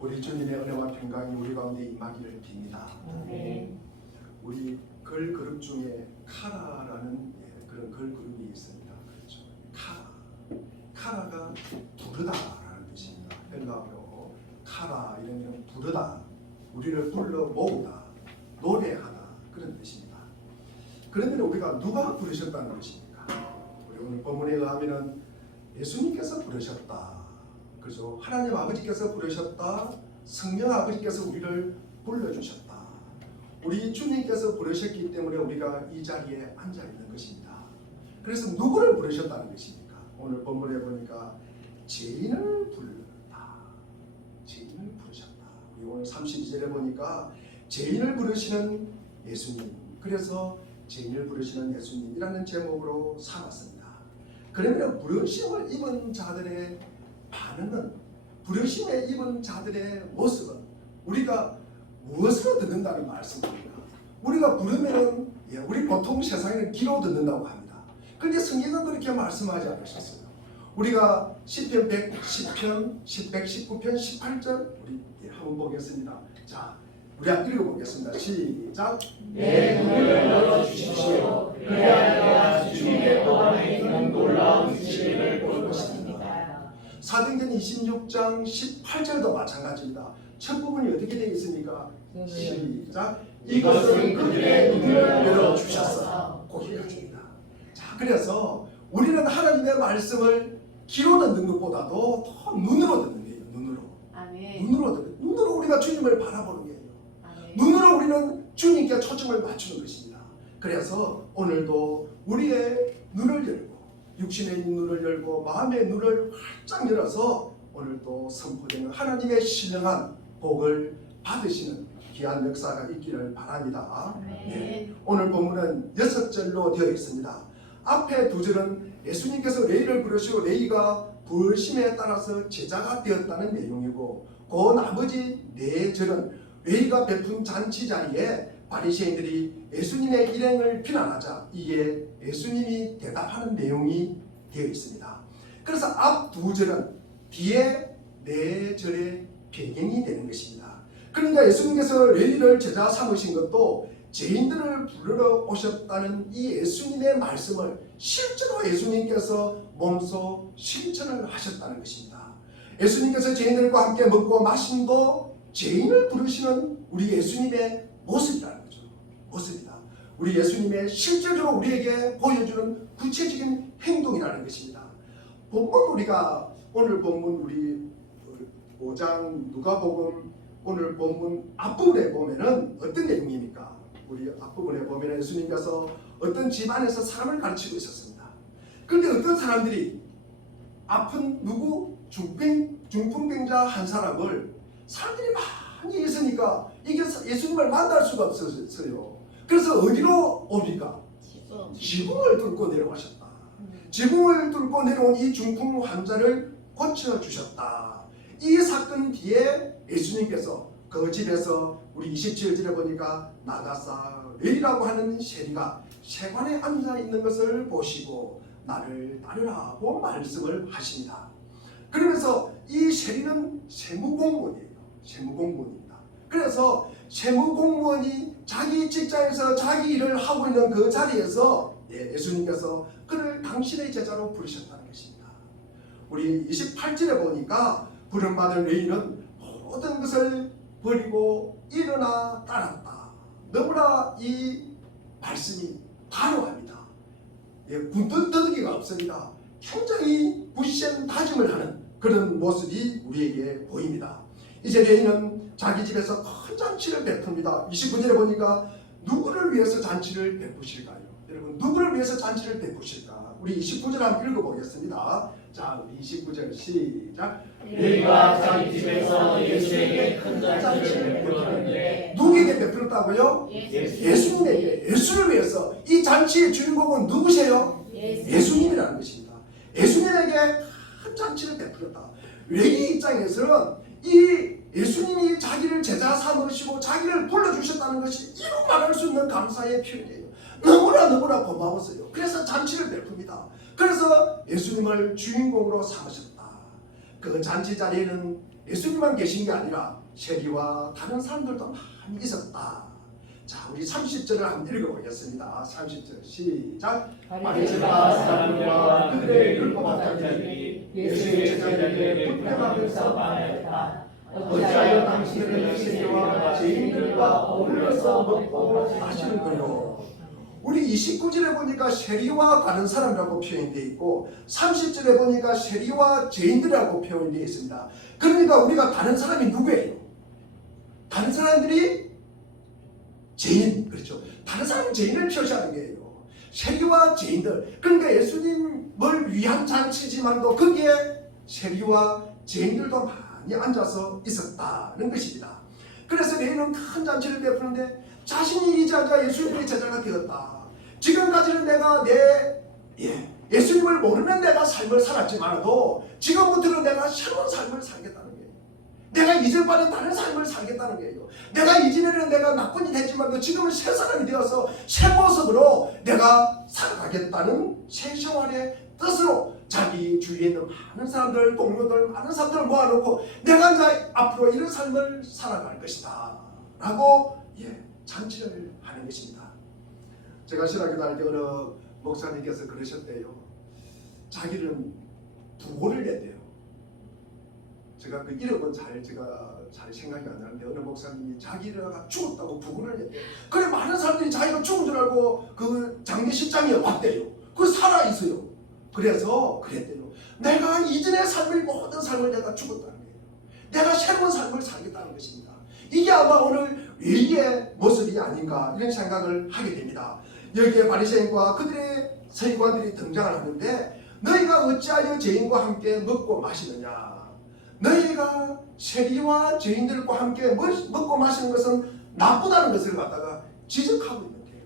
우리 주님의 은혜와 평강이 우리 가운데 임하기를 빕니다. 우리 걸그룹 중에 카라라는 그런 걸그룹이 있습니다. 그렇죠. 카라가 부르다라는 뜻입니다. 헬라어로 카라 이런 부르다, 우리를 불러 모으다, 노래하다 그런 뜻입니다. 그런데 우리가 누가 부르셨다는 것입니까? 우리 오늘 본문에 의하면 예수님께서 부르셨다. 그래서 하나님 아버지께서 부르셨다. 성령 아버지께서 우리를 불러주셨다. 우리 주님께서 부르셨기 때문에 우리가 이 자리에 앉아 있는 것입니다. 그래서 누구를 부르셨다는 것입니까? 오늘 본문에 보니까 죄인을 불렀다. 죄인을 부르셨다. 우리 오늘 32절에 보니까 죄인을 부르시는 예수님. 그래서 죄인을 부르시는 예수님이라는 제목으로 삼았습니다. 그러면 부르심을 입은 자들의 반응은, 부르심에 입은 자들의 모습은 우리가 무엇으로 듣는다는 말씀입니까? 우리가 부르면은 우리 보통 세상에는 귀로 듣는다고 합니다. 그런데 성경은 그렇게 말씀하지 않으셨어요. 우리가 시편 110편, 119편, 18절 우리 한번 보겠습니다. 자, 우리 한번 읽어보겠습니다. 시작. 내 눈을 열어주십시오. 그래야 주님의 법 안에 있는 놀라운 진리를 볼 것입니다. 사도행전 26장 18절도 마찬가지입니다. 첫 부분이 어떻게 되어 있습니까? 시작. 이것은 그들의 눈을 열어주셨어. 고백하십니다. 자, 그래서 우리는 하나님의 말씀을 귀로 듣는 것보다도 더 눈으로 듣는 거예요. 눈으로. 아멘. 눈으로 우리가 주님을 바라보는 거예요. 아멘. 눈으로 우리는 주님께 초점을 맞추는 것입니다. 그래서 오늘도 우리의 눈을 열고, 육신의 눈을 열고 마음의 눈을 활짝 열어서 오늘도 선포되는 하나님의 신령한 복을 받으시는 귀한 역사가 있기를 바랍니다. 네. 오늘 본문은 6절로 되어 있습니다. 앞에 2절은 예수님께서 레위를 부르시고 레위가 부르심에 따라서 제자가 되었다는 내용이고, 그 나머지 4절은 레위가 베푼 잔치 자리에 바리새인들이 예수님의 일행을 비난하자 이에 예수님이 대답하는 내용이 되어 있습니다. 그래서 앞 2절은 뒤에 4절의 배경이 되는 것입니다. 그러니까 예수님께서 레위를 제자 삼으신 것도 죄인들을 부르러 오셨다는 이 예수님의 말씀을 실제로 예수님께서 몸소 실천을 하셨다는 것입니다. 예수님께서 죄인들과 함께 먹고 마심도 죄인을 부르시는 우리 예수님의 모습이라는 거죠. 모습이다. 우리 예수님의 실제적으로 우리에게 보여주는 구체적인 행동이라는 것입니다. 본문 우리가 오늘 본문 우리 5장 누가복음 오늘 본문 앞부분에 보면은 어떤 내용입니까? 우리 앞부분에 보면 예수님께서 어떤 집안에서 사람을 가르치고 있었습니다. 그런데 어떤 사람들이 아픈 누구 중풍병자 한 사람을 사람들이 많이 있으니까 이게 예수님을 만날 수가 없었어요. 그래서 어디로 옵니까? 지붕을 뚫고 내려가셨다. 지붕을 뚫고 내려온 이 중풍 환자를 고쳐주셨다. 이 사건 뒤에 예수님께서 그 집에서 우리 27절에 보니까 나가사 레위라고 하는 세리가 세관에 앉아 있는 것을 보시고 나를 따르라고 말씀을 하십니다. 그러면서 이 세리는 세무공무원이에요. 세무공무원입니다. 그래서 세무공무원이 자기 직장에서 자기 일을 하고 있는 그 자리에서 예수님께서 그를 당신의 제자로 부르셨다는 것입니다. 우리 28절에 보니까 부름받은 레위는 모든 것을 버리고 일어나 따랐다. 너무나 이 말씀이 단호합니다. 군더더기가 없습니다. 굉장히 굳센 다짐을 하는 그런 모습이 우리에게 보입니다. 이제 레위는 자기 집에서 큰 잔치를 베풉니다. 29절에 보니까 누구를 위해서 잔치를 베푸실까요? 여러분, 누구를 위해서 잔치를 베푸실까? 우리 29절 한번 읽어보겠습니다. 자, 우리 29절 시작. 레위가 자기 집에서 예수에게 큰 잔치를 베풀었는데 누구에게 베풀었다고요? 예수님에게. 예수를 위해서. 이 잔치의 주인공은 누구세요? 예수님이라는 것입니다. 예수님에게 큰 잔치를 베풀었다. 레위 입장에서는 이 예수님이 자기를 제자 삼으시고 자기를 불러주셨다는 것이 이루 말할 수 없는 감사의 표현이에요. 너무나 고마웠어요. 그래서 잔치를 베풉니다. 그래서 예수님을 주인공으로 삼으셨다. 그 잔치 자리에는 예수님만 계신 게 아니라 세리와 다른 사람들도 많이 있었다. 자, 우리 30절을 한번 읽어보겠습니다. 30절 시작. 바리새파 사람들과 그들의 율법학자 자들이 예수의 제자들에게 불평하면서 말하였다. 어찌하여 당신들은 세리와 죄인들과 어울려서 먹고 마시는 거요? 우리 29절에 보니까 세리와 다른 사람이라고 표현되어 있고 30절에 보니까 세리와 죄인들이라고 표현되어 있습니다. 그러니까 우리가 다른 사람이 누구예요? 다른 사람들이 죄인, 그렇죠? 다른 사람은 죄인을 표시하는 거예요. 세리와 죄인들. 그러니까 예수님을 위한 잔치지만도 거기에 세리와 죄인들도 많이 앉아서 있었다는 것입니다. 그래서 내일은 큰 잔치를 베푸는데 자신이 이자자 예수님의 제자가 되었다. 지금까지는 내가 예수님을 모르는 내가 삶을 살았지만도 지금부터는 내가 새로운 삶을 살겠다는 거예요. 내가 이전과는 다른 삶을 살겠다는 거예요. 내가 이전에는 내가 나쁜이 됐지만도 지금은 새 사람이 되어서 새 모습으로 내가 살아가겠다는 새 생활의 뜻으로 자기 주위에 있는 많은 사람들, 동료들, 많은 사람들을 모아놓고 내가 이제 앞으로 이런 삶을 살아갈 것이다 라고 잔치를 하는 것입니다. 제가 신학교 다닐 때 어느 목사님께서 그러셨대요. 자기는 부고를 냈대요. 제가 그 이름은 제가 잘 생각이 안 나는데 어느 목사님이 자기가 죽었다고 부고를 냈대요. 그래 많은 사람들이 자기가 죽은 줄 알고 그 장례식장에 왔대요. 그 살아 있어요. 그래서 그랬대요. 내가 이전의 삶을 모든 삶을 내가 죽었다는 거예요. 내가 새로운 삶을 살겠다는 것입니다. 이게 아마 오늘 회의의 모습이 아닌가 이런 생각을 하게 됩니다. 여기에 바리새인과 그들의 서기관들이 등장을 하는데 너희가 어찌하여 죄인과 함께 먹고 마시느냐. 너희가 세리와 죄인들과 함께 먹고 마시는 것은 나쁘다는 것을 갖다가 지적하고 있는 거예요.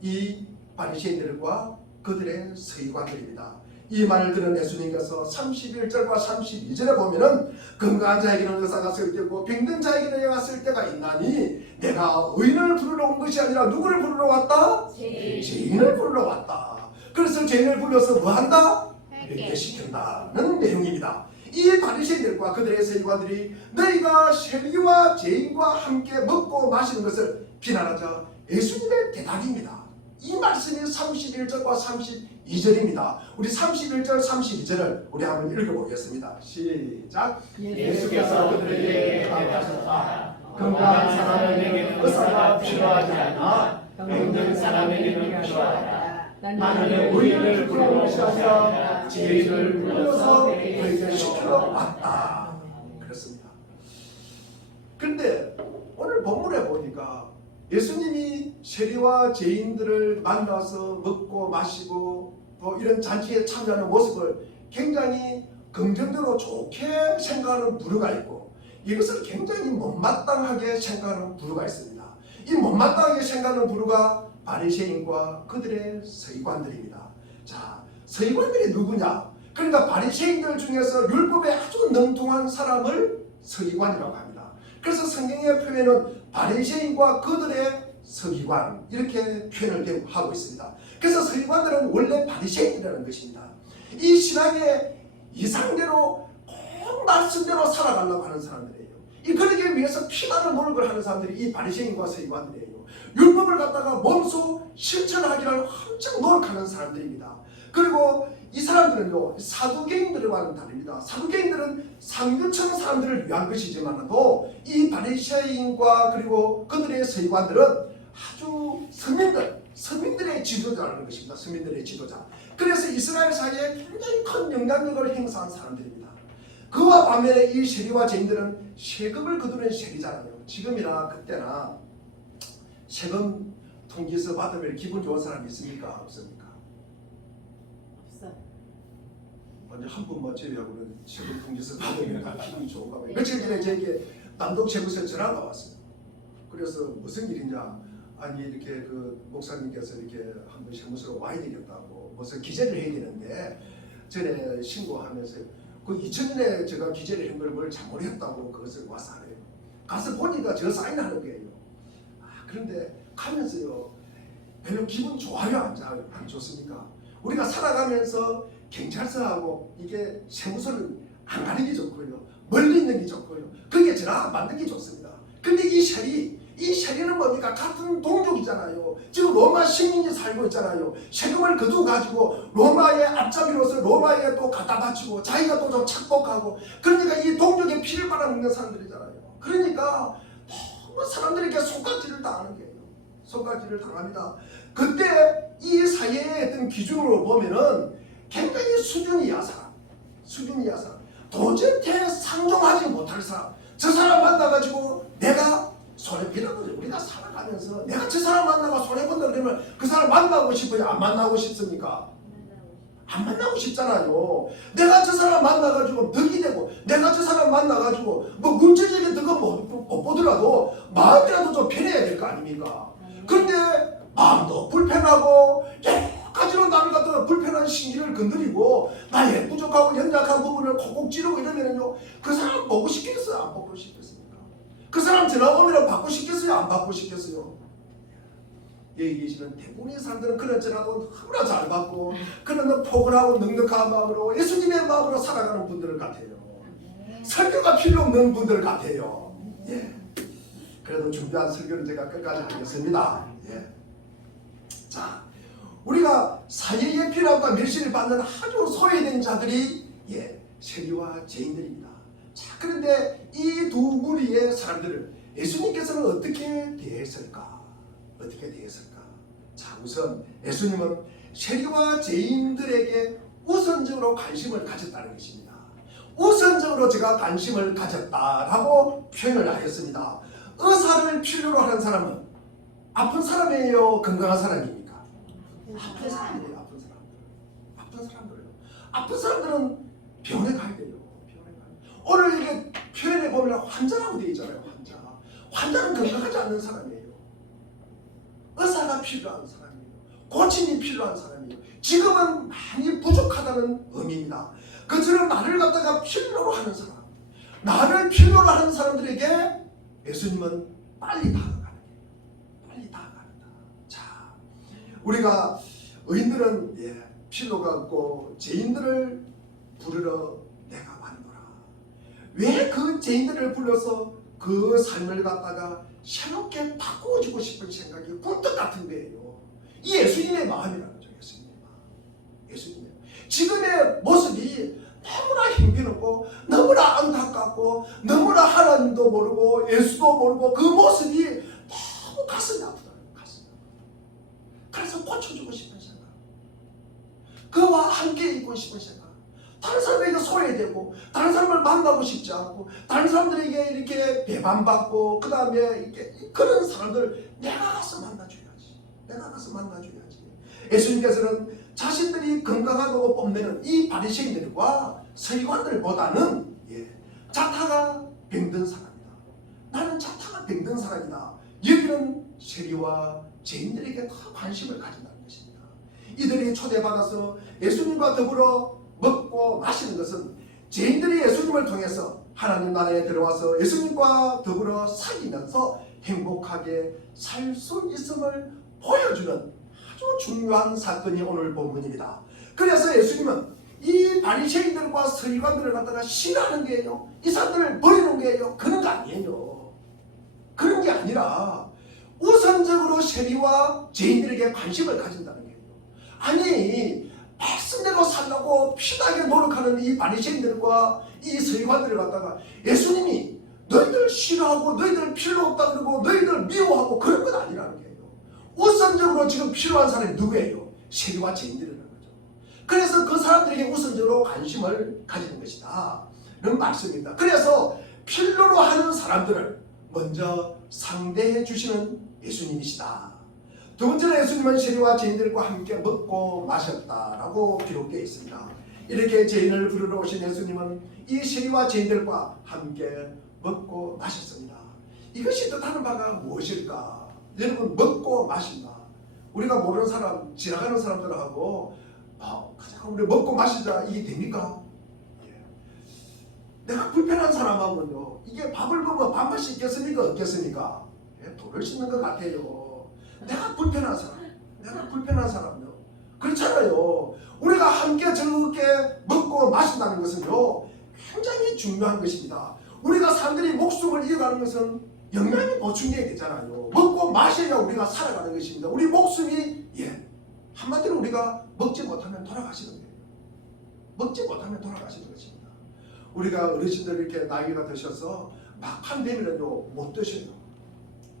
이 바리새인들과 그들의 서기관들입니다. 이 말을 들은 예수님께서 31절과 32절에 보면은 건강한 자에게는 의사가 쓸 때고 병든 자에게는 의사가 쓸 때가 있나니 내가 의인을 부르러 온 것이 아니라 누구를 부르러 왔다? 죄인을 부르러 왔다. 그래서 죄인을 불러서 뭐 한다? 회개시킨다는 내용입니다. 이 바리새인들과 그들의 서기관들이 너희가 세리와 죄인과 함께 먹고 마시는 것을 비난하자 예수님의 대답입니다. 이 말씀이 31절과 32절입니다. 우리 31절, 32절을 우리 한번 읽어보겠습니다. 시작. 예수께서 그들에게 대답하셨다. 건강한 사람에게는 의사가 필요하지 않아 병든 사람에게는 필요하다. 나는 의인을 부르는 것이 아니라 죄인을 불러서 회개시키러 왔다. 그렇습니다. 그런데 오늘 본문에 보니까 예수님이 세리와 죄인들을 만나서 먹고 마시고 또 이런 잔치에 참여하는 모습을 굉장히 긍정적으로 좋게 생각하는 부류가 있고 이것을 굉장히 못마땅하게 생각하는 부류가 있습니다. 이 못마땅하게 생각하는 부류가 바리새인과 그들의 서기관들입니다. 자, 서기관들이 누구냐? 그러니까 바리새인들 중에서 율법에 아주 능통한 사람을 서기관이라고 합니다. 그래서 성경의 표현은 바리새인과 그들의 서기관 이렇게 표현을 하고 있습니다. 그래서 서기관들은 원래 바리새인이라는 것입니다. 이 신앙의 이상대로 꼭 말씀대로 살아가려고 하는 사람들이에요. 이 그러기 위해서 피나는 노력을 하는 사람들이 이 바리새인과 서기관들이에요. 율법을 갖다가 몸소 실천하기를 엄청 노력하는 사람들입니다. 그리고 이 사람들은요 사두개인들과는 다릅니다. 사두개인들은 상류층 사람들을 위한 것이지만도 이 바리새인과 그리고 그들의 서기관들은 아주 서민들의 지도자라는 것입니다. 서민들의 지도자. 그래서 이스라엘 사회에 굉장히 큰 영향력을 행사한 사람들입니다. 그와 반면에 이 세리와 죄인들은 세금을 거두는 세리잖아요. 지금이나 그때나 세금 통지서 받으면 기분 좋은 사람이 있습니까? 없습니까? 없어. 완전 한 분만 제외하고는 세금 통지서 받으면 기분이 좋은가 봐요. 며칠 전에 저에게 남동세무서에 전화가 왔어요. 그래서 무슨 일이냐? 아니 이렇게 그 목사님께서 이렇게 한번 세무서로 와야 되겠다고 무슨 기재를 해야 되는데 전에 신고하면서 그 2000년에 제가 기재를 한 걸 뭘 잘못했다고 그것을 와서 하래요. 가서 보니까 저 사인하는 거예요. 그런데 가면서요 별로 기분 좋아요 안 좋습니까? 우리가 살아가면서 경찰서하고 이게 세무서는 안 가는 게 좋고요 멀리 있는 게 좋고요. 그게 저랑 맞는 게 좋습니다. 근데 이 쉐리는 뭡니까? 같은 동족이잖아요. 지금 로마 식민지 살고 있잖아요. 세금을 거두어 가지고 로마의 앞잡이로서 로마에 또 갖다 바치고 자기가 또 좀 착복하고, 그러니까 이 동족의 피를 빨아먹는 사람들이잖아요. 그러니까 너무 사람들에게 손가락질을 당하는 거예요. 손가락질을 당합니다. 그때 이 사회의 어떤 기준으로 보면은 굉장히 수준이 야사, 도저히 상종하지 못할 사람, 저 사람 만나가지고 내가 손해보는 거죠. 우리가 살아가면서 내가 저 사람 만나고 손해본다 그러면 그 사람 만나고 싶어요? 안 만나고 싶습니까? 안 만나고 싶잖아요. 내가 저 사람 만나가지고 덕이 되고, 내가 저 사람 만나가지고 뭐 문제적인 덕은 못 보더라도 마음이라도 좀 편해야 될 거 아닙니까? 그런데 마음도 불편하고 여러 가지로 남이 같은 불편한 심기를 건드리고 나의 부족하고 연약한 부분을 콕콕 찌르고 이러면요, 그 사람 보고 싶겠어요? 안 보고 싶겠습니까? 그 사람 전화 오면 받고 싶겠어요? 안 받고 싶겠어요? 여기 계시는 대부분의 사람들은 그런 전화도 너무나 잘 받고, 그런 포근하고 넉넉한 마음으로 예수님의 마음으로 살아가는 분들 같아요. 설교가 필요 없는 분들 같아요. 예. 그래도 준비한 설교를 제가 끝까지 하겠습니다. 예. 자, 우리가 사회에 필요하다 멸시를 받는 아주 소외된 자들이 세리와 죄인들입니다. 자, 그런데 이 두 무리의 사람들을 예수님께서는 어떻게 대했을까? 자, 우선 예수님은 세리와 죄인들에게 우선적으로 관심을 가졌다는 것입니다. 우선적으로 제가 관심을 가졌다라고 표현을 하였습니다. 의사를 필요로 하는 사람은 아픈 사람이에요? 건강한 사람입니까? 아픈 사람이에요. 아픈 사람들은 병원에 가야 돼요. 오늘 이게 표현해 보면 환자라고 되어 있잖아요. 환자는 건강하지 않는 사람이에요. 의사가 필요한 사람이에요. 고침이 필요한 사람이에요. 지금은 많이 부족하다는 의미입니다. 그처럼 나를 갖다가 필요로 하는 사람, 나를 필요로 하는 사람들에게 예수님은 빨리 다가가는 거예요. 자, 우리가 의인들은 필요가 없고 죄인들을 부르러 내가 왔노라. 왜 그 죄인들을 불러서 그 삶을 갖다가 새롭게 바꾸어주고 싶은 생각이 굴뚝 같은 거예요. 이 예수님의 마음이라는 거죠. 예수님의 지금의 모습이 너무나 힘겨웠고 너무나 안타깝고 너무나 하나님도 모르고 예수도 모르고 그 모습이 너무 가슴이 아프다. 그래서 고쳐주고 싶은 생각, 그와 함께 있고 싶은 생각, 다른 사람에게 소외되고 다른 사람을 만나고 싶지 않고 다른 사람들에게 이렇게 배반받고 그 다음에 이렇게 그런 사람들 내가 가서 만나줘야지. 예수님께서는 자신들이 건강하다고 뽐내는 이 바리새인들과 서기관들보다는 자타가 병든 사람이다. 나는 자타가 병든 사람이다. 여기는 세리와 죄인들에게 더 관심을 가진다는 것입니다. 이들이 초대받아서 예수님과 더불어 먹고 마시는 것은 죄인들이 예수님을 통해서 하나님 나라에 들어와서 예수님과 더불어 사귀면서 행복하게 살 수 있음을 보여주는 아주 중요한 사건이 오늘 본문입니다. 그래서 예수님은 이 바리새인들과 서기관들을 갖다가 싫어하는 게요, 이 사람들을 버리는 게요, 그런 거 아니에요. 그런 게 아니라 우선적으로 세리와 죄인들에게 관심을 가진다는 거예요. 아니, 말씀대로 살라고 피나게 노력하는 이 바리새인들과 이 서기관들을 갖다가 예수님이 너희들 싫어하고 너희들 필요 없다 그러고 너희들 미워하고 그런 건 아니라는 거예요. 우선적으로 지금 필요한 사람이 누구예요? 세리와 죄인들이라는 거죠. 그래서 그 사람들에게 우선적으로 관심을 가지는 것이다 는 말씀입니다. 그래서 필요로 하는 사람들을 먼저 상대해 주시는 예수님이시다. 두 번째로 예수님은 세리와 죄인들과 함께 먹고 마셨다라고 기록되어 있습니다. 이렇게 죄인을 부르러 오신 예수님은 이 세리와 죄인들과 함께 먹고 마셨습니다. 이것이 뜻하는 바가 무엇일까? 여러분, 먹고 마신다. 우리가 모르는 사람, 지나가는 사람들하고 가자, 우리 먹고 마시자, 이게 됩니까? 내가 불편한 사람하고는요, 이게 밥을 먹으면 밥맛이 있겠습니까? 없겠습니까? 돌을 씹는 것 같아요. 내가 불편한 사람요. 그렇잖아요. 우리가 함께 즐겁게 먹고 마신다는 것은요, 굉장히 중요한 것입니다. 우리가 사람들이 목숨을 이어가는 것은 영양이 보충돼야 되잖아요. 먹고 마셔야 우리가 살아가는 것입니다. 우리 목숨이 한마디로 우리가 먹지 못하면 돌아가시는 거예요. 먹지 못하면 돌아가시는 것입니다. 우리가 어르신들 이렇게 나이가 드셔서 막판 되면은요 못 드셔요.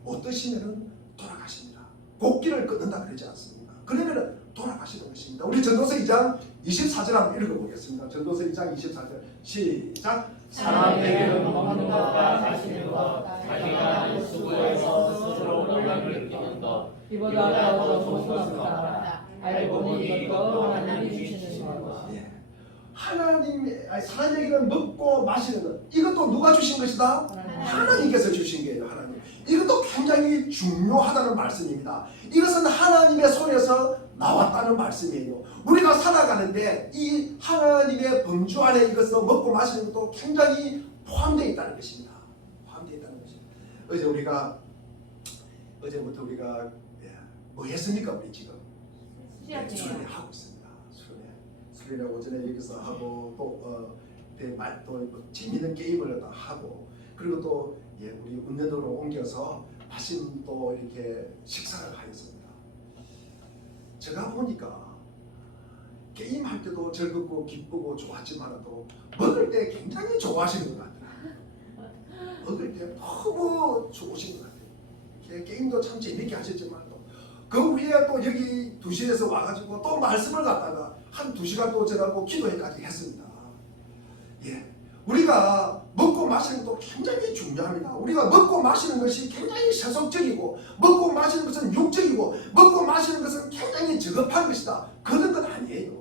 못 드시면은 돌아가십니다. 곡기를 끊는다 그러지 않습니까? 그러면은 돌아가시는 것입니다. 우리 전도서 2장 24절 한번 읽어보겠습니다. 전도서 2장 24절 시작. 사람에게는 먹는 것과 마시는 것, 자기가 수고해서 스스로 보람을 느끼는 것, 이보다 더 좋은 것은 없다. 알고 보니 이것도 하나님이 주시는 것. 사람에게는 먹고 마시는 것, 이것도 누가 주신 것이다? 하나님께서 주신 거예요. 하나님. 이것도 굉장히 중요하다는 말씀입니다. 이것은 하나님의 손에서 나왔다는 말씀이에요. 우리가 살아가는데 이 하나님의 범주 안에 이것을 먹고 마시는 것도 굉장히 포함되어 있다는 것입니다. 포함되어 있다는 것입니다. 어제부터 우리가 뭐 했습니까? 우리 지금 수련회 하고 있습니다. 수련회 오전에 여기서 하고 또 재미있는 게임을 하고, 그리고 또 우리 운전도로 옮겨서 마침 또 이렇게 식사를 하였습니다. 제가 보니까 게임할 때도 즐겁고 기쁘고 좋았지만도 먹을 때 굉장히 좋아하시는 것 같아요. 먹을 때 너무 좋으신 것 같아요. 게임도 참 재밌게 하셨지만 그 후에 또 여기 2시에서 와가지고 또 말씀을 갖다가 한 2시간 또 제가 기도회까지 했습니다. 우리가 먹고 마시는 것도 굉장히 중요합니다. 우리가 먹고 마시는 것이 굉장히 세속적이고, 먹고 마시는 것은 육적이고, 먹고 마시는 것은 굉장히 저급한 것이다. 그런 건 아니에요.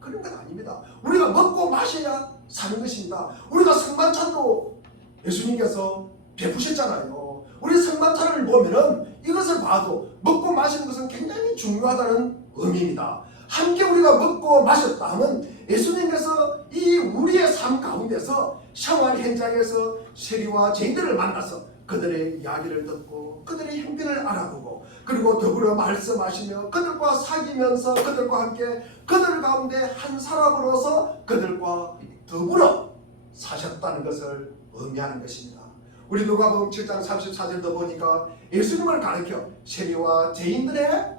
그런 건 아닙니다. 우리가 먹고 마셔야 사는 것입니다. 우리가 성만찬도 예수님께서 베푸셨잖아요. 우리 성만찬을 보면은 이것을 봐도 먹고 마시는 것은 굉장히 중요하다는 의미입니다. 함께 우리가 먹고 마셨다 하면 예수님께서 이 우리의 삶 가운데서 생활 현장에서 세리와 죄인들을 만나서 그들의 이야기를 듣고 그들의 행편을 알아보고, 그리고 더불어 말씀하시며 그들과 사귀면서 그들과 함께 그들 가운데 한 사람으로서 그들과 더불어 사셨다는 것을 의미하는 것입니다. 우리 누가복음 7장 34절도 보니까 예수님을 가리켜 세리와 죄인들의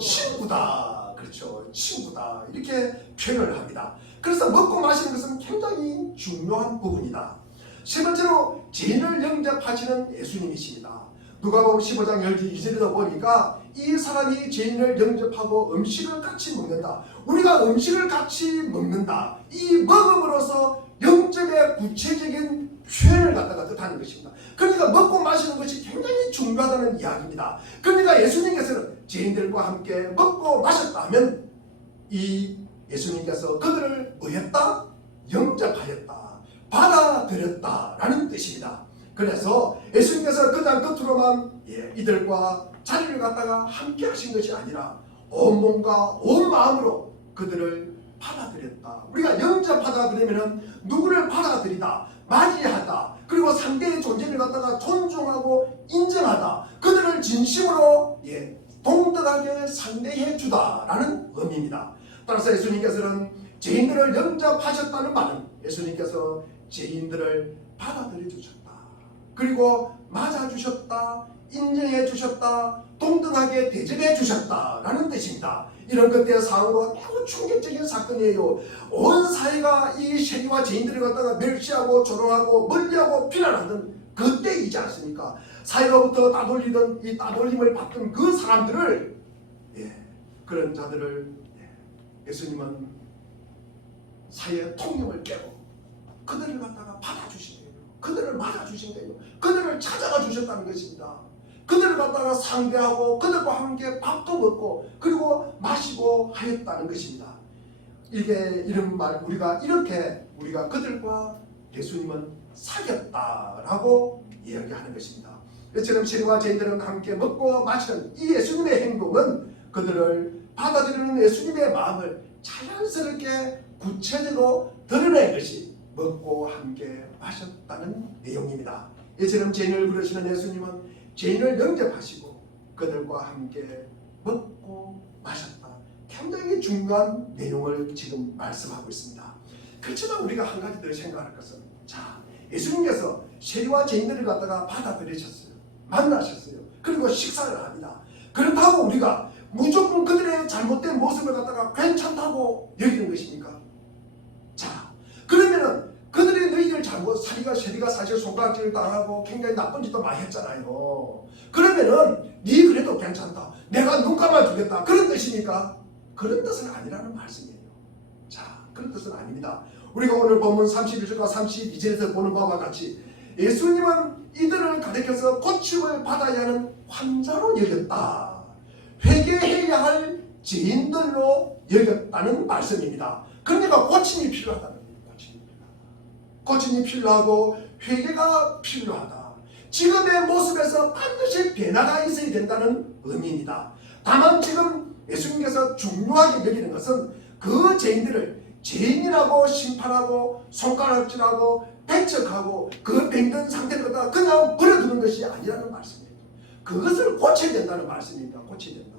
친구다. 그렇죠. 친구다. 이렇게 표현을 합니다. 그래서 먹고 마시는 것은 굉장히 중요한 부분이다. 세 번째로 죄인을 영접하시는 예수님이십니다. 누가복음 15장 12절에도 보니까 이 사람이 죄인을 영접하고 음식을 같이 먹는다. 우리가 음식을 같이 먹는다. 이 먹음으로써 영접의 구체적인 표현을 갖다가 뜻하는 것입니다. 그러니까 먹고 마시는 것이 굉장히 중요하다는 이야기입니다. 그러니까 예수님께서는 죄인들과 함께 먹고 마셨다 하면 이 예수님께서 그들을 뭐했다? 영접하였다. 받아들였다라는 뜻입니다. 그래서 예수님께서 그냥 겉으로만 이들과 자리를 갖다가 함께 하신 것이 아니라 온 몸과 온 마음으로 그들을 받아들였다. 우리가 영접하다 그러면은 누구를 받아들이다, 맞이하다, 그리고 상대의 존재를 갖다가 존중하고 인정하다, 그들을 진심으로 동등하게 상대해 주다라는 의미입니다. 따라서 예수님께서는 죄인들을 영접하셨다는 말은 예수님께서 죄인들을 받아들여 주셨다, 그리고 맞아 주셨다, 인정해 주셨다, 동등하게 대접해 주셨다라는 뜻입니다. 이런 그때의 상황으로 매우 충격적인 사건이에요. 온 사회가 이 세리와 죄인들을 갖다가 멸시하고 조롱하고 멀리하고 비난하던 그때이지 않습니까? 사회로부터 따돌리던 이 따돌림을 받던 그 사람들을, 그런 자들을 예수님은 사회의 통념을 깨고 그들을 갖다가 받아주신 거예요. 그들을 맞아주신 거예요. 그들을 찾아가 주셨다는 것입니다. 그들을 갖다가 상대하고 그들과 함께 밥도 먹고 그리고 마시고 하였다는 것입니다. 이게 이런 말, 우리가 그들과 예수님은 사귀었다라고 이야기하는 것입니다. 이처럼 세리와 죄인들은 함께 먹고 마시는 이 예수님의 행동은 그들을 받아들이는 예수님의 마음을 자연스럽게 구체적으로 드러낸 것이 먹고 함께 마셨다는 내용입니다. 이처럼 죄인을 부르시는 예수님은 죄인을 영접하시고 그들과 함께 먹고 마셨다. 상당히 중요한 내용을 지금 말씀하고 있습니다. 그렇지만 우리가 한 가지 더 생각할 것은, 자, 예수님께서 세리와 죄인들을 갖다가 받아들이셨어요. 만나셨어요. 그리고 식사를 합니다. 그렇다고 우리가 무조건 그들의 잘못된 모습을 갖다가 괜찮다고 여기는 것입니까? 자, 그러면은 그들의 너희들 잘못, 세리가 사실 손가락질을 당하고 굉장히 나쁜 짓도 많이 했잖아요. 그러면은 네 그래도 괜찮다, 내가 눈 감아주겠다, 그런 뜻입니까? 그런 뜻은 아니라는 말씀이에요. 자, 그런 뜻은 아닙니다. 우리가 오늘 본문 31절과 32절에서 보는 바와 같이 예수님은 이들을 가리켜서 고침을 받아야 하는 환자로 여겼다, 회개해야 할 죄인들로 여겼다는 말씀입니다. 그러니까 고침이 필요하다는 거예요. 고침이 필요하고 회개가 필요하다. 지금의 모습에서 반드시 변화가 있어야 된다는 의미입니다. 다만 지금 예수님께서 중요하게 여기는 것은 그 죄인들을 죄인이라고 심판하고 손가락질하고 배척하고 그 병든 상태를 갖다가 그냥 버려두는 것이 아니라는 말씀이에요. 그것을 고쳐야 된다는 말씀입니다. 고쳐야 된다.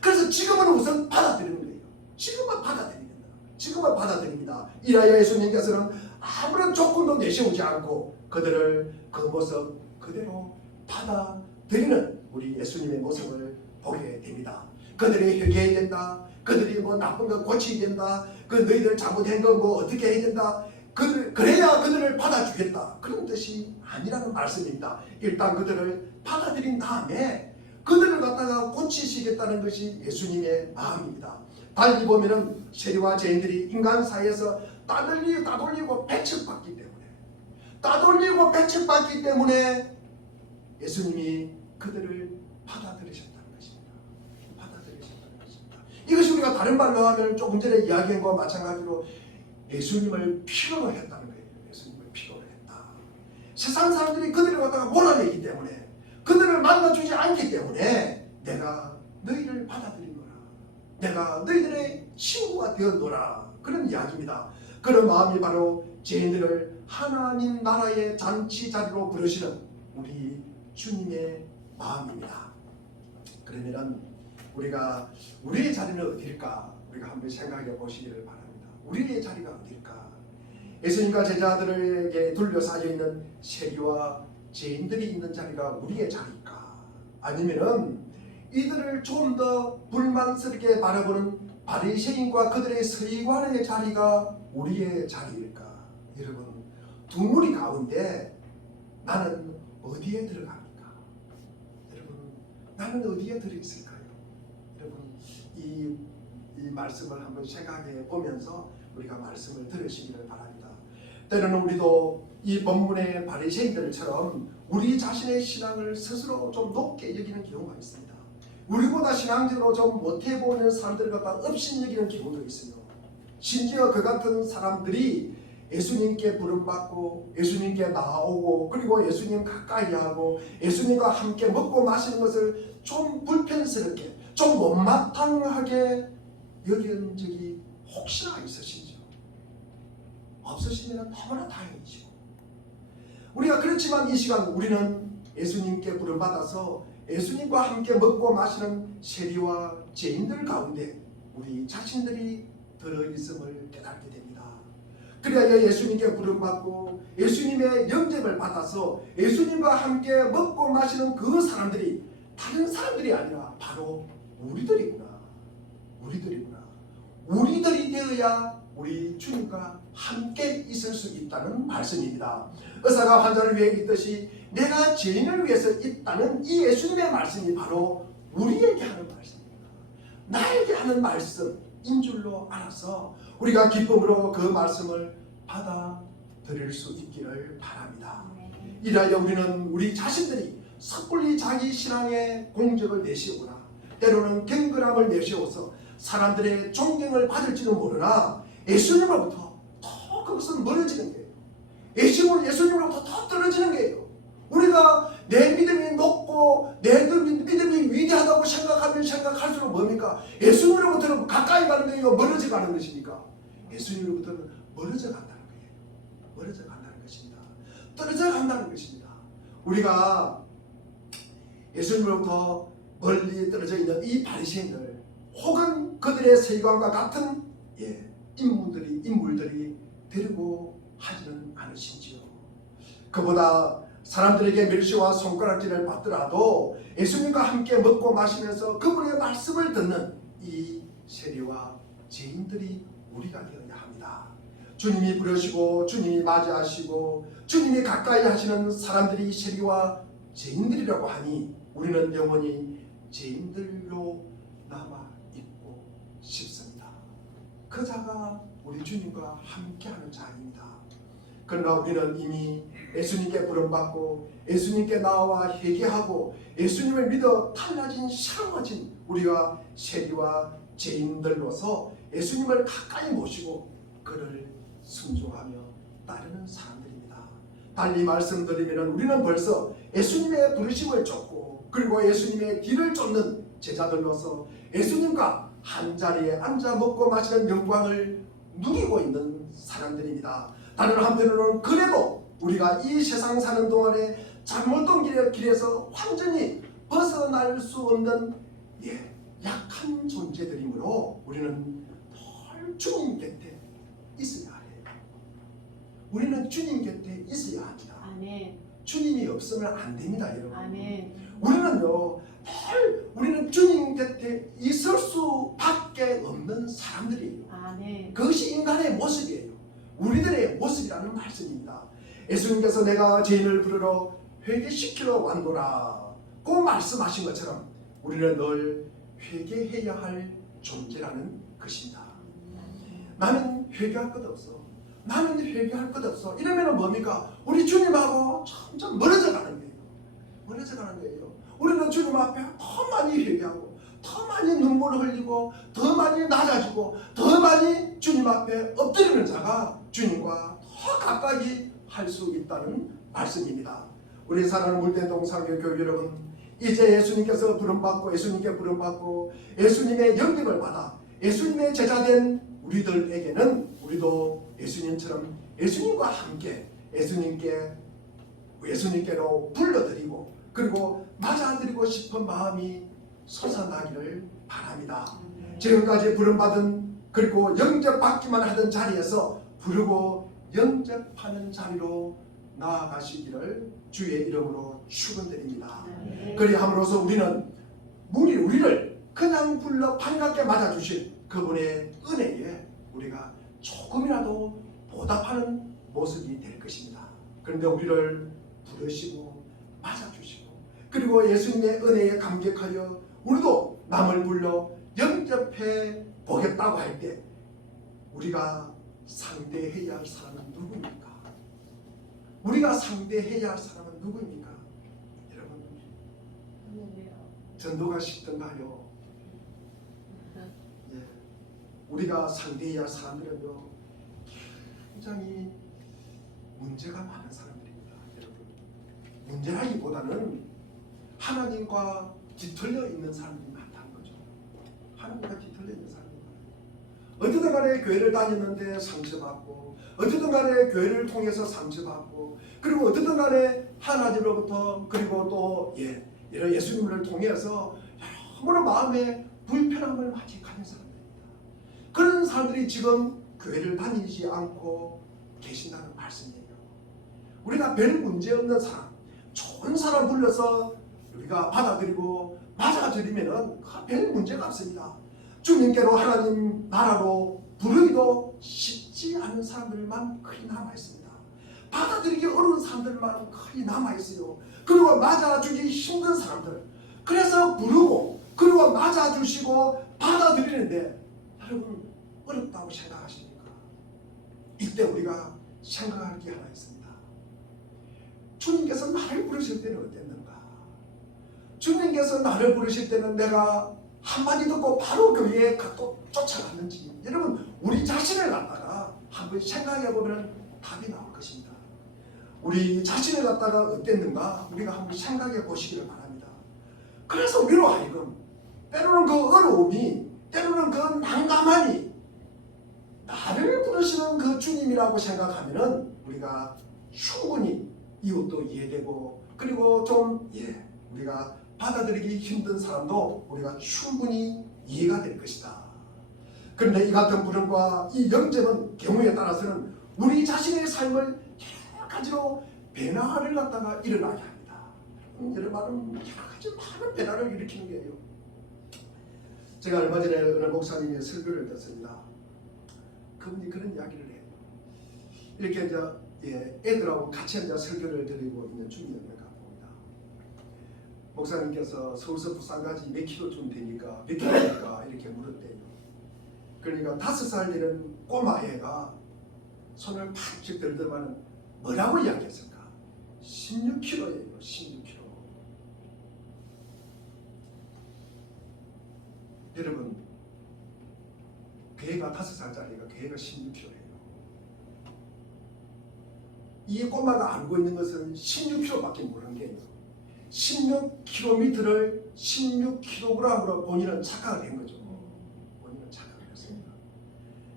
그래서 지금은 우선 받아들이는 거예요. 지금은 받아들입니다. 지금은 받아들입니다. 이라야 예수님께서는 아무런 조건도 내세우지 않고 그들을 그 모습 그대로 받아들이는 우리 예수님의 모습을 보게 됩니다. 그들이 회개해야 된다, 그들이 뭐 나쁜 거 고쳐야 된다, 그 너희들 잘못한 거 뭐 어떻게 해야 된다, 그래야 그들을 받아주겠다, 그런 뜻이 아니라는 말씀입니다. 일단 그들을 받아들인 다음에 그들을 갖다가 고치시겠다는 것이 예수님의 마음입니다. 달리 보면은 세리와 죄인들이 인간 사이에서 따돌리고 배척받기 때문에 예수님이 그들을 받아들이셨다는 것입니다. 이것이 우리가 다른 말로 하면 조금 전에 이야기한 것과 마찬가지로 예수님을 필요로 했다는 거예요. 예수님을 필요로 했다. 세상 사람들이 그들을 갖다가 몰아내기 때문에, 그들을 만나주지 않기 때문에 내가 너희를 받아들이노라, 내가 너희들의 친구가 되었노라, 그런 이야기입니다. 그런 마음이 바로 죄인들을 하나님 나라의 잔치 자리로 부르시는 우리 주님의 마음입니다. 그러면 우리가 우리의 자리는 어디일까? 우리가 한번 생각해 보시기를 바랍니다. 우리의 자리가 어디일까? 예수님과 제자들에게 둘러싸여 있는 세리와 죄인들이 있는 자리가 우리의 자리일까? 아니면은 이들을 좀 더 불만스럽게 바라보는 바리새인과 그들의 서기관의 자리가 우리의 자리일까? 여러분, 두 무리 가운데 나는 어디에 들어갑니까? 여러분, 나는 어디에 들어있을까요? 여러분, 이 말씀을 한번 생각해 보면서 우리가 말씀을 들으시기를 바랍니다. 때로는 우리도 이 본문의 바리새인들처럼 우리 자신의 신앙을 스스로 좀 높게 여기는 경우가 있습니다. 우리보다 신앙적으로 좀 못해 보이는 사람들을 갖다 업신여기는 경우도 있어요. 심지어 그 같은 사람들이 예수님께 부름받고 예수님께 나오고 그리고 예수님 가까이 하고 예수님과 함께 먹고 마시는 것을 좀 불편스럽게, 좀 못마땅하게 여긴 적이 혹시나 있으신지요? 없으시면 너무나 다행이죠. 우리가 그렇지만 이 시간 우리는 예수님께 부름받아서 예수님과 함께 먹고 마시는 세리와 죄인들 가운데 우리 자신들이 들어있음을 깨닫게 됩니다. 그래야 예수님께 부름받고 예수님의 영접을 받아서 예수님과 함께 먹고 마시는 그 사람들이 다른 사람들이 아니라 바로 우리들이구나. 우리들이 되어야 우리 주님과 함께 있을 수 있다는 말씀입니다. 의사가 환자를 위해 있듯이 내가 죄인을 위해서 있다는 이 예수님의 말씀이 바로 우리에게 하는 말씀입니다. 나에게 하는 말씀인 줄로 알아서 우리가 기쁨으로 그 말씀을 받아들일 수 있기를 바랍니다. 이라여 우리는 우리 자신들이 섣불리 자기 신앙의 공적을 내세우거나 때로는 경건함을 내세워서 사람들의 존경을 받을지는 모르나 예수님으로부터 더 그것은 멀어지는 거예요. 예수님으로부터 더 떨어지는 거예요. 우리가 내 믿음이 높고 내 믿음이 위대하다고 생각하면 생각할수록 뭡니까? 예수님으로부터는 가까이 가는 거예요? 멀어져 가는 것입니까? 예수님으로부터는 멀어져 간다는 거예요. 멀어져 간다는 것입니다. 떨어져 간다는 것입니다. 우리가 예수님으로부터 멀리 떨어져 있는 이 바리새인들 혹은 그들의 세관과 같은 인물들이 되려고 하지는 않으신지요. 그보다 사람들에게 멸시와 손가락질을 받더라도 예수님과 함께 먹고 마시면서 그분의 말씀을 듣는 이 세리와 죄인들이 우리가 되어야 합니다. 주님이 부르시고 주님이 맞이하시고 주님이 가까이 하시는 사람들이 세리와 죄인들이라고 하니 우리는 영원히 죄인들로 남아있고 싶습니다. 그 자가 우리 주님과 함께하는 자입니다. 그러나 우리는 이미 예수님께 부름받고 예수님께 나와 회개하고 예수님을 믿어 달라진 새로워진 우리가 세리와 죄인들로서 예수님을 가까이 모시고 그를 순종하며 따르는 사람들입니다. 달리 말씀드리면 우리는 벌써 예수님의 부르심을 쫓고 그리고 예수님의 길을 쫓는 제자들로서 예수님과 한자리에 앉아 먹고 마시는 영광을 누리고 있는 사람들입니다. 다른 한편으로는 그래도 우리가 이 세상 사는 동안에 잘못된 길에서 완전히 벗어날 수 없는 약한 존재들이므로 우리는 늘 주님 곁에 있어야 해요. 우리는 주님 곁에 있어야 합니다. 아멘. 주님이 없으면 안 됩니다, 여러분. 아멘. 우리는 주님 곁에 있을 수밖에 없는 사람들이에요. 아멘. 그것이 인간의 모습이에요. 우리들의 모습이라는 말씀입니다. 예수님께서 내가 죄인을 부르러 회개시키러 왔노라 고 말씀하신 것처럼 우리는 늘 회개해야 할 존재라는 것입니다. 나는 회개할 것 없어. 나는 회개할 것 없어. 이러면 뭡니까? 우리 주님하고 점점 멀어져 가는 거예요. 멀어져 가는 거예요. 우리는 주님 앞에 더 많이 회개하고 더 많이 눈물을 흘리고 더 많이 낮아지고 더 많이 주님 앞에 엎드리는 자가 주님과 더 가까이 할 수 있다는 말씀입니다. 우리 사랑하는 물대동상교 교회 여러분, 이제 예수님께서 부름받고 예수님께 부름받고 예수님의 영접을 받아 예수님의 제자된 우리들에게는 우리도 예수님처럼 예수님과 함께 예수님께로 불러드리고 그리고 맞아드리고 싶은 마음이 솟아나기를 바랍니다. 지금까지 부름받은 그리고 영접받기만 하던 자리에서 부르고 영접하는 자리로 나아가시기를 주의 이름으로 축원드립니다. 그리함으로써 우리를 그냥 불러 반갑게 맞아주실 그분의 은혜에 우리가 조금이라도 보답하는 모습이 될 것입니다. 그런데 우리를 부르시고 맞아주시고 그리고 예수님의 은혜에 감격하여 우리도 남을 불러 영접해 보겠다고 할 때 우리가 상대해야 할 사람은 누구입니까? 우리가 상대해야 할 사람은 누구입니까? 여러분, 전도가 쉽던가요? 우리가 상대해야 할 사람들은요 굉장히 문제가 많은 사람들입니다. 여러분, 문제라기보다는 하나님과 뒤틀려 있는 사람들이 많다는 거죠. 하나님과 뒤틀려 있는 사람들이 많아요. 어쨌든 간에 교회를 다녔는데 상처받고 어쨌든 간에 교회를 통해서 상처받고 그리고 어쨌든 간에 하나님으로부터 그리고 또 이런 예수님을 통해서 여러모로 마음에 불편함을 가진 사람들입니다. 그런 사람들이 지금 교회를 다니지 않고 계신다는 말씀이에요. 우리가 별 문제 없는 사람, 좋은 사람 불러서 우리가 받아들이고 맞아들이면은 별 문제가 없습니다. 주님께로 하나님 나라로 부르기도 쉽지 않은 사람들만 거의 남아있습니다. 받아들이기 어려운 사람들만 거의 남아있어요. 그리고 맞아주기 힘든 사람들, 그래서 부르고 그리고 맞아주시고 받아들이는데 여러분 어렵다고 생각하십니까? 이때 우리가 생각할 게 하나 있습니다. 주님께서 나를 부르실 때는 어땠는가? 주님께서 나를 부르실 때는 내가 한마디 듣고 바로 교회에 쫓아갔는지 여러분 우리 자신을 갖다가 한번 생각해 보면 답이 나올 것입니다. 우리 자신을 갖다가 어땠는가 우리가 한번 생각해 보시기를 바랍니다. 그래서 우리로 하여금 때로는 그 어려움이 때로는 그 난감함이 나를 부르시는 그 주님이라고 생각하면은 우리가 충분히 이웃도 이해되고 그리고 좀 우리가 받아들이기 힘든 사람도 우리가 충분히 이해가 될 것이다. 그런데 이 같은 불행과 이 영점은 경우에 따라서는 우리 자신의 삶을 여러 가지로 변화를 갖다가 일어나게 합니다. 여러 가지 많은 변화를 일으키는 거예요. 제가 얼마 전에 어느 목사님의 설교를 듣습니다. 그분이 그런 이야기를 해요. 이렇게 이제 애들하고 같이 앉아 설교를 드리고 있는 중이었는가 봅니다. 목사님께서 서울서 부산까지 몇 킬로쯤 되니까 몇 킬로니까 이렇게 물었대요. 그러니까 5살 되는 꼬마애가 손을 팍 들더만 뭐라고 이야기했을까? 16kg예요. 16kg. 여러분, 그 애가 5살짜리가 그 애가 16kg예요. 이 꼬마가 알고 있는 것은 16kg밖에 모르는 게요. 16km를 16kg으로 본인은 착각을 한 거죠. 본인은 착각을 했습니다.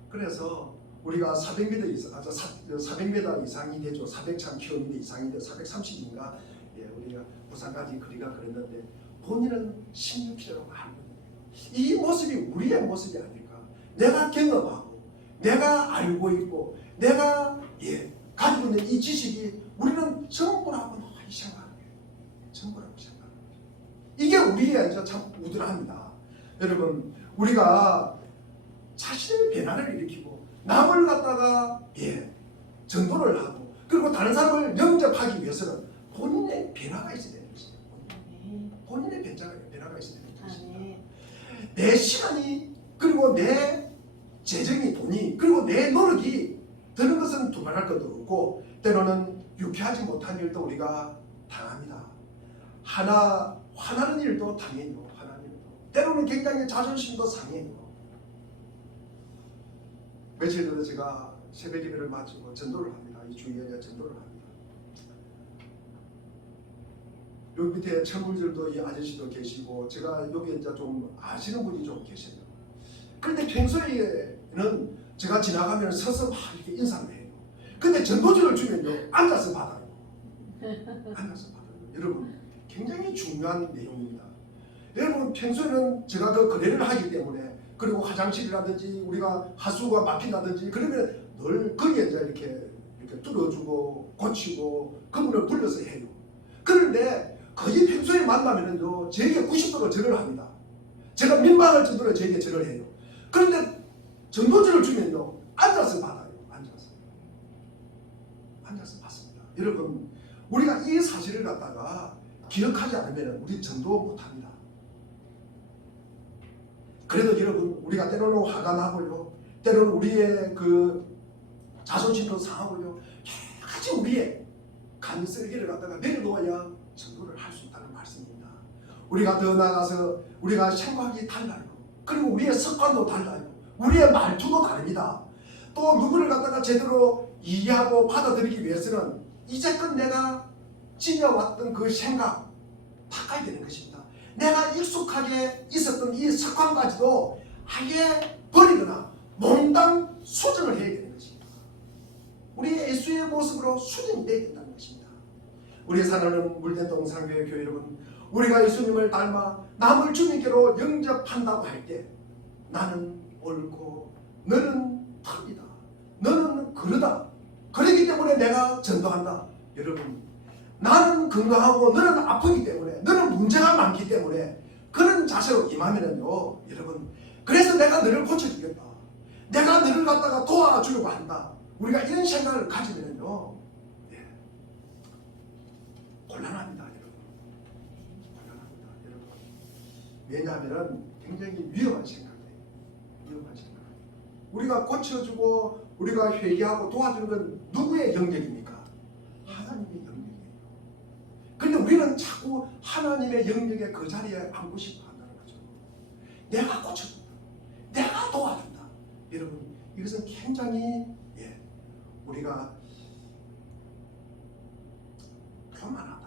그래서 우리가 400m 이상, 400m 이상이 되죠. 400km 이상이 돼 430인가? 예, 우리가 부산까지 거리가 그랬는데 본인은 16kg라고 알고 있는 거예요. 이 모습이 우리의 모습이 아닐까? 내가 경험하고, 내가 알고 있고, 내가 가지고 있는 이 지식이 우리는 전부라고 생각하는 거예요. 전부라고 생각하는 거예요. 이게 우리의 참 우둔합니다. 여러분, 우리가 자신의 변화를 일으키고 남을 갖다가 전도를 하고 그리고 다른 사람을 영접하기 위해서는 본인의 변화가 있어야 되는 것입니다. 본인의 변화가 있어야 되는 것입니다. 내 시간이 그리고 내 재정이 돈이 그리고 내 노력이 드는 것은 두말할 것도 없고 때로는 유쾌하지 못한 일도 우리가 당합니다. 화나는 일도 당해요. 화나는 일도. 때로는 굉장히 자존심도 상해요. 며칠 전에 제가 새벽 예배를 마치고 전도를 합니다. 이 주일에 전도를 합니다. 여기 밑에 천물들도 이 아저씨도 계시고 제가 여기 이제 좀 아시는 분이 좀 계세요. 그런데 평소에는 제가 지나가면 서서 막 이렇게 인사를 해요. 근데 전도지를 주면요 앉아서 받아요. 앉아서 받아요. 여러분 굉장히 중요한 내용입니다. 여러분 평소에는 제가 그 거래를 하기 때문에 그리고 화장실이라든지 우리가 하수가 막힌다든지 그러면 늘 거기에 이제 이렇게 뚫어주고 고치고 그분을 불러서 해요. 그런데 거의 평소에 만나면은요 저에게 90도로 절을 합니다. 제가 민망할 정도로 저에게 절을 해요. 그런데 전도지를 주면요 앉아서 받아요. 앉아서 받습니다. 여러분 우리가 이 사실을 갖다가 기억하지 않으면 우리 전도 못합니다. 그래도 여러분 우리가 때로는 화가 나고요 때로는 우리의 그 자존심도 상하고요 여러 가지 우리의 간슬기를 갖다가 내려놓아야 전도를 할 수 있다는 말씀입니다. 우리가 더 나아가서 우리가 생각이 달라요. 그리고 우리의 습관도 달라요. 우리의 말투도 다릅니다. 또 누구를 갖다가 제대로 이해하고 받아들이기 위해서는 이제껏 내가 지녀왔던 그 생각 바꿔야 되는 것입니다. 내가 익숙하게 있었던 이 습관까지도 아예 버리거나 몽땅 수정을 해야 되는 것입니다. 우리의 예수의 모습으로 수정이 되어야 된다는 것입니다. 우리 사랑하는 물대동 상교회 교회 여러분, 우리가 예수님을 닮아 남을 주님께로 영접한다고 할 때 나는 옳고 너는 틀리다. 너는 그러다. 그렇기 때문에 내가 전도한다. 여러분 나는 건강하고 너는 아프기 때문에 너는 문제가 많기 때문에 그런 자세로 임하면은요 여러분 그래서 내가 너를 고쳐주겠다. 내가 너를 갖다가 도와주려고 한다. 우리가 이런 생각을 가지면은요 곤란합니다. 여러분 곤란합니다. 여러분 왜냐하면 굉장히 위험한 생각이에요. 위험한 생각. 우리가 고쳐주고 우리가 회개하고 도와주는 건 누구의 영역입니까? 하나님의 영역이에요. 그런데 우리는 자꾸 하나님의 영역에 그 자리에 앉고 싶어 한다는 거죠. 내가 고쳐준다. 내가 도와준다. 여러분 이것은 굉장히 우리가 교만하다.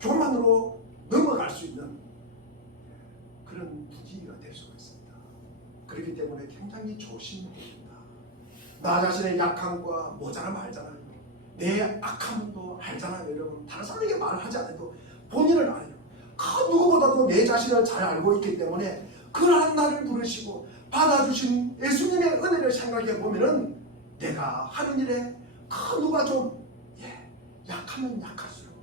교만으로 넘어갈 수 있는 그런 부지가 될 수가 있습니다. 그렇기 때문에 굉장히 조심해야 된다. 나 자신의 약함과 모자람 알잖아요. 내 악함도 알잖아요. 여러분 다른 사람에게 말을 하지 않아도 본인을 알아요. 그 누구보다도 내 자신을 잘 알고 있기 때문에 그러한 나를 부르시고 받아주신 예수님의 은혜를 생각해 보면은 내가 하는 일에 그 누가 좀 약하면 약할수록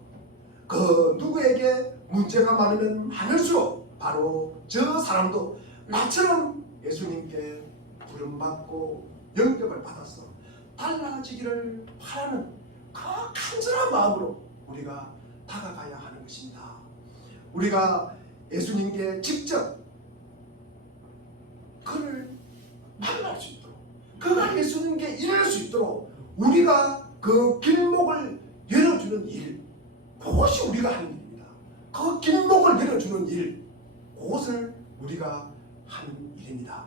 그 누구에게 문제가 많으면 많을수록 바로 저 사람도 나처럼 예수님께 부름받고 영접을 받아서 달라지기를 바라는 그 간절한 마음으로 우리가 다가가야 하는 것입니다. 우리가 예수님께 직접 그를 만날 수 있도록 그가 예수님께 이룰 수 있도록 우리가 그 길목을 열어주는 일, 그것이 우리가 하는 일입니다. 그 길목을 열어주는 일, 그것을 우리가 하는 일입니다.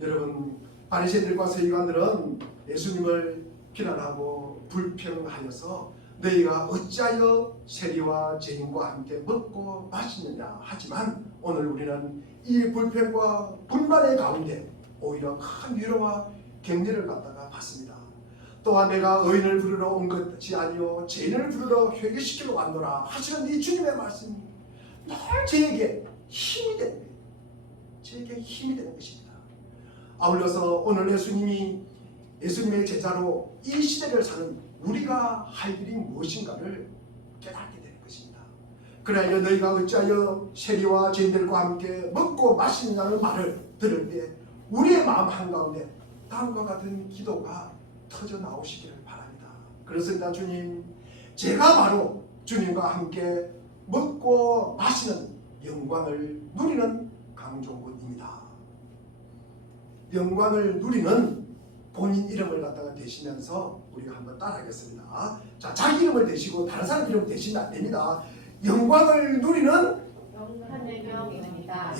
여러분, 바리새인들과 서기관들은 예수님을 비난하고 불평하여서 너희가 어찌하여 세리와 죄인과 함께 먹고 마시느냐 하지만 오늘 우리는 이 불평과 분란의 가운데 오히려 큰 위로와 격려를 갖다가 받습니다. 또한 내가 의인을 부르러 온 것이 아니요 죄인을 부르러 회개시키러 왔노라 하시는 이 주님의 말씀이 늘 저에게 힘이 되는 거예요. 저에게 힘이 되는 것입니다. 아울러서 오늘 예수님의 제자로 이 시대를 사는 우리가 할 일이 무엇인가를 깨닫게 되는 것입니다. 그래야 너희가 어찌하여 세리와 죄인들과 함께 먹고 마시느냐는 말을 들을 때 우리의 마음 한가운데 다음과 같은 기도가 터져 나오시기를 바랍니다. 그렇습니다. 주님, 제가 바로 주님과 함께 먹고 마시는 영광을 누리는 강종군입니다. 영광을 누리는 본인 이름을 갖다가 대시면서 우리가 한번 따라하겠습니다. 자, 자기 이름을 대시고 다른 사람 이름 대시면 안 됩니다. 영광을 누리는 성내경입니다.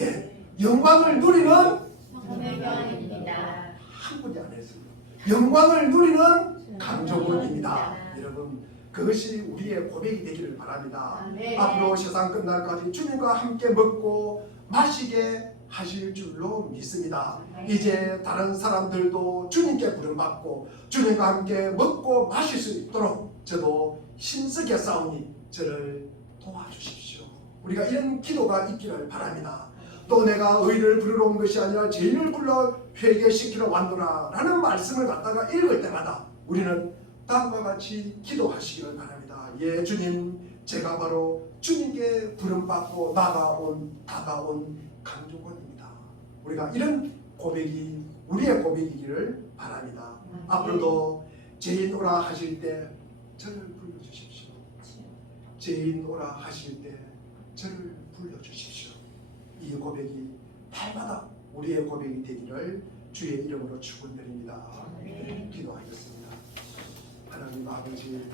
영광을 누리는 성내경입니다. 한 분이 안 했습니다. 영광을 누리는 강조군입니다. 여러분, 그것이 우리의 고백이 되기를 바랍니다. 앞으로 세상 끝날까지 주님과 함께 먹고 마시게 하실 줄로 믿습니다. 이제 다른 사람들도 주님께 부름받고 주님과 함께 먹고 마실 수 있도록 저도 힘쓰게 싸우니 저를 도와주십시오. 우리가 이런 기도가 있기를 바랍니다. 또 내가 의를 부르러 온 것이 아니라 죄인을 불러 회개시키러 왔노라 라는 말씀을 갖다가 읽을 때마다 우리는 다음과 같이 기도하시기를 바랍니다. 예, 주님, 제가 바로 주님께 부름받고 다가온 강조군입니다. 우리가 이런 고백이 우리의 고백이기를 바랍니다. 앞으로도 죄인 오라 하실 때 저를 불러주십시오. 죄인 오라 하실 때 저를 불러주십시오. 이 고백이 날마다 우리의 고백이 되기를 주의 이름으로 축원드립니다. 기도하겠습니다. 하나님 아버지,